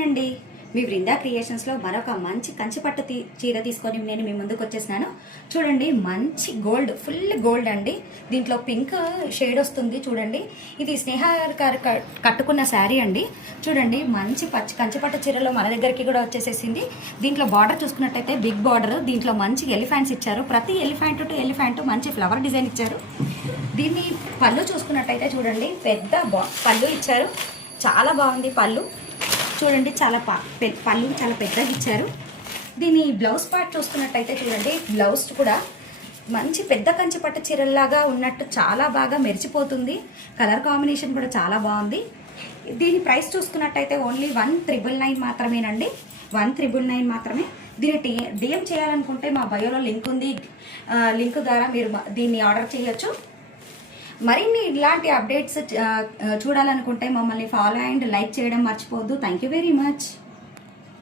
నండి మీ వృందా క్రియేషన్స్లో మరొక మంచి కంచిపట్టు చీర తీసుకొని నేను మీ ముందుకు వచ్చేసినాను. చూడండి, మంచి గోల్డ్, ఫుల్ గోల్డ్ అండి. దీంట్లో పింక్ షేడ్ వస్తుంది. చూడండి, ఇది స్నేహ గారు కట్టుకున్న శారీ అండి. చూడండి, మంచి కంచిపట్టు చీరలో మన దగ్గరికి కూడా వచ్చేసేసింది. దీంట్లో బార్డర్ చూసుకున్నట్టయితే బిగ్ బార్డర్, దీంట్లో మంచి ఎలిఫెంట్స్ ఇచ్చారు. ప్రతి ఎలిఫెంట్ టు ఎలిఫెంట్ మంచి ఫ్లవర్ డిజైన్ ఇచ్చారు. దీన్ని పళ్ళు చూసుకున్నట్టయితే చూడండి, పెద్ద పళ్ళు ఇచ్చారు. చాలా బాగుంది పళ్ళు. చూడండి, పళ్ళు చాలా పెద్దగా ఇచ్చారు. దీని బ్లౌజ్ పార్ట్ చూసుకున్నట్టయితే చూడండి, బ్లౌజ్ కూడా మంచి పెద్ద కంచి పట్టు చీరల్లాగా ఉన్నట్టు చాలా బాగా మెరిచిపోతుంది. కలర్ కాంబినేషన్ కూడా చాలా బాగుంది. దీని ప్రైస్ చూసుకున్నట్టయితే ఓన్లీ 1999 మాత్రమేనండి. 1999 మాత్రమే. దీన్ని డిఎం చేయాలనుకుంటే మా బయోలో లింక్ ఉంది. లింక్ ద్వారా మీరు దీన్ని ఆర్డర్ చేయొచ్చు. మరిన్ని ఇలాంటి అప్డేట్స్ చూడాలనుకుంటే మమ్మల్ని ఫాలో అండ్ లైక్ చేయడం మర్చిపోవద్దు. Thank you very much.